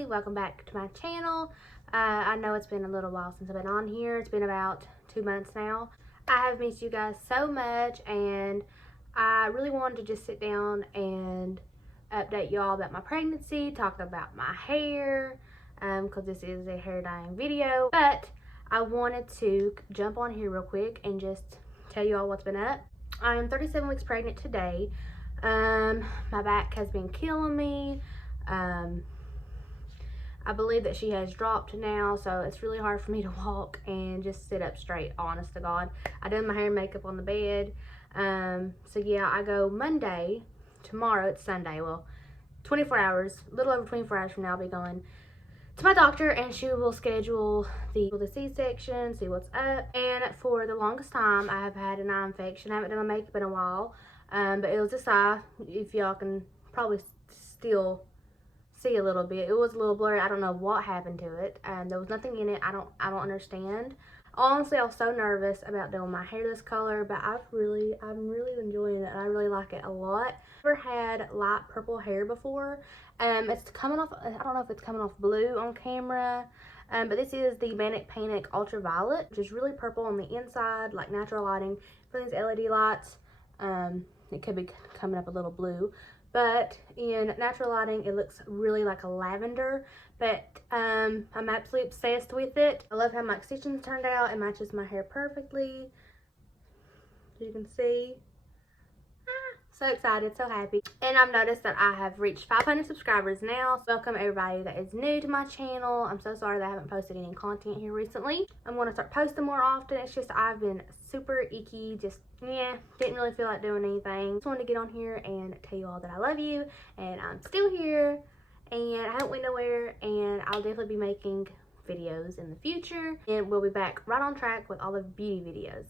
Chelsea. Welcome back to my channel. I know it's been a little while since I've been on here. It's been about 2 months now. I have missed you guys so much, and I really wanted to just sit down and update you all about my pregnancy, talk about my hair, because this is a hair dyeing video. But I wanted to jump on here real quick and just tell you all what's been up. I am 37 weeks pregnant today. My back has been killing me. I believe that she has dropped now, so it's really hard for me to walk and just sit up straight, honest to God. I done my hair and makeup on the bed. So yeah, I go Monday. Tomorrow, it's Sunday. Well, 24 hours, a little over 24 hours from now, I'll be going to my doctor, and she will schedule the C-section, see what's up. And for the longest time, I have had an eye infection. I haven't done my makeup in a while, but it was this eye. If y'all can probably still see a little bit, it was a little blurry. I don't know what happened to it. There was nothing in it. I don't understand. Honestly, I was so nervous about doing my hair this color, but I'm really enjoying it. I really like it a lot. I've never had light purple hair before. It's coming off, I don't know if it's coming off blue on camera, but this is the Manic Ultraviolet, which is really purple on the inside, like natural lighting. For these LED lights, it could be coming up a little blue, but in natural lighting, it looks really like a lavender. But I'm absolutely obsessed with it. I love how my extensions turned out. It matches my hair perfectly, as you can see. So excited, so happy. And I've noticed that I have reached 500 subscribers now. So welcome everybody that is new to my channel. I'm so sorry that I haven't posted any content here recently. I'm going to start posting more often. It's just I've been super icky, just didn't really feel like doing anything. Just wanted to get on here and tell you all that I love you, and I'm still here, and I haven't went nowhere, and I'll definitely be making videos in the future, and we'll be back right on track with all the beauty videos.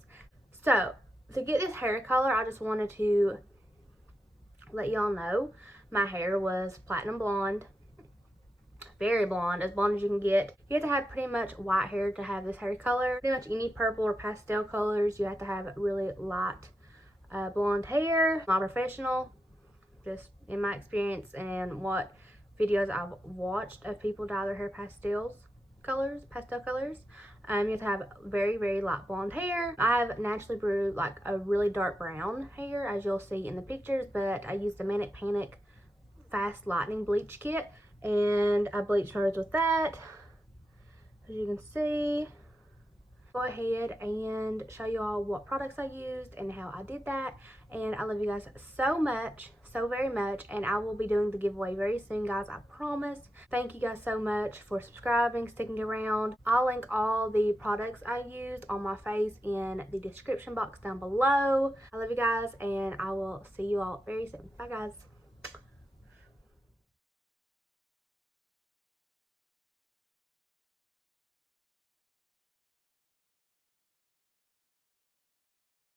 So to get this hair color, I just wanted to let y'all know my hair was platinum blonde, very blonde, as blonde as you can get. You have to have pretty much white hair to have this hair color. Pretty much any purple or pastel colors, you have to have really light blonde hair. Not professional, just in my experience and what videos I've watched of people dye their hair pastel colors. You have to have very light blonde hair. I have naturally brewed like a really dark brown hair, as you'll see in the pictures, but I used the Manic Fast Lightning Bleach Kit, and I bleached hers with that, as you can see. Go ahead and show you all what products I used and how I did that. And I love you guys so much, so very much, and I will be doing the giveaway very soon, guys, I promise. Thank you guys so much for subscribing, sticking around. I'll link all the products I used on my face in the description box down below. I love you guys, and I will see you all very soon. Bye, guys.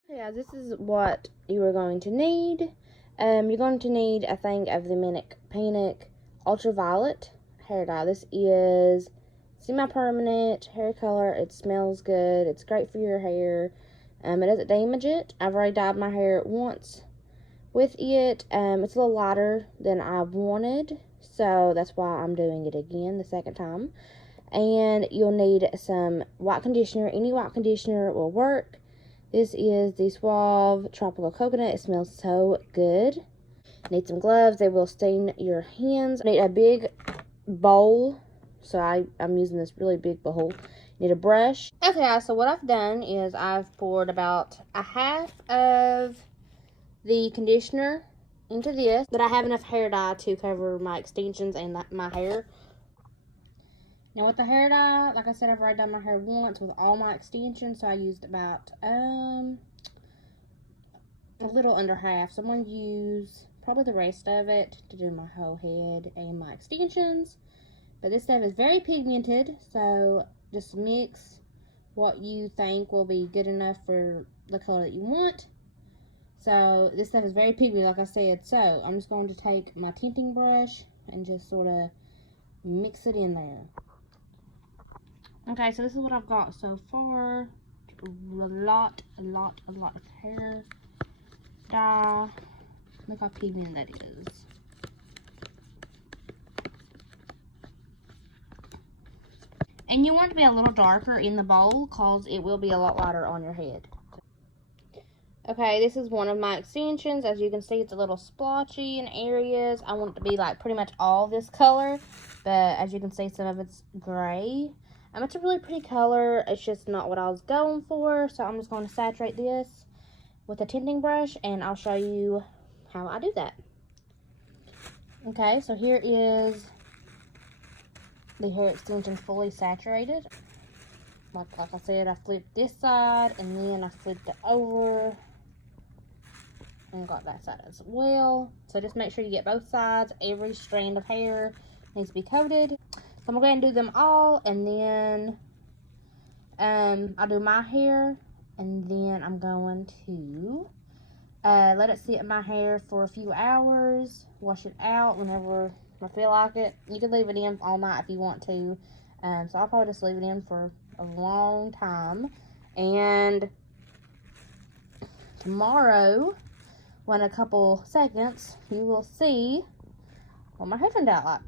Yeah, this is what you are going to need. You're going to need a thing of the Manic Ultraviolet hair dye. This is semi-permanent hair color. It smells good. It's great for your hair. It doesn't damage it. I've already dyed my hair once with it. It's a little lighter than I wanted, so that's why I'm doing it again the second time. And you'll need some white conditioner. Any white conditioner will work. This is the Suave Tropical Coconut. It smells so good. Need some gloves. They will stain your hands. Need a big bowl. So I'm using this really big bowl. Need a brush. Okay, guys, so what I've done is I've poured about a half of the conditioner into this. But I have enough hair dye to cover my extensions and my hair. Now with the hair dye, like I said, I've already done my hair once with all my extensions, so I used about a little under half. So I'm going to use probably the rest of it to do my whole head and my extensions. But this stuff is very pigmented, so just mix what you think will be good enough for the color that you want. So this stuff is very pigmented, like I said. So I'm just going to take my tinting brush and just sort of mix it in there. Okay, so this is what I've got so far. A lot of hair dye. Look how pigmented that is. And you want it to be a little darker in the bowl because it will be a lot lighter on your head. Okay, this is one of my extensions. As you can see, it's a little splotchy in areas. I want it to be like pretty much all this color, but as you can see, some of it's gray. It's a really pretty color. It's just not what I was going for, so I'm just going to saturate this with a tinting brush, and I'll show you how I do that. Okay, so here is the hair extension fully saturated. Like I said, I flipped this side, and then I flipped it over and got that side as well. So just make sure you get both sides. Every strand of hair needs to be coated. So I'm going to go ahead and do them all, and then I'll do my hair, and then I'm going to let it sit in my hair for a few hours, wash it out whenever I feel like it. You can leave it in all night if you want to. So I'll probably just leave it in for a long time. And tomorrow, in a couple seconds, you will see what my hair turned out like.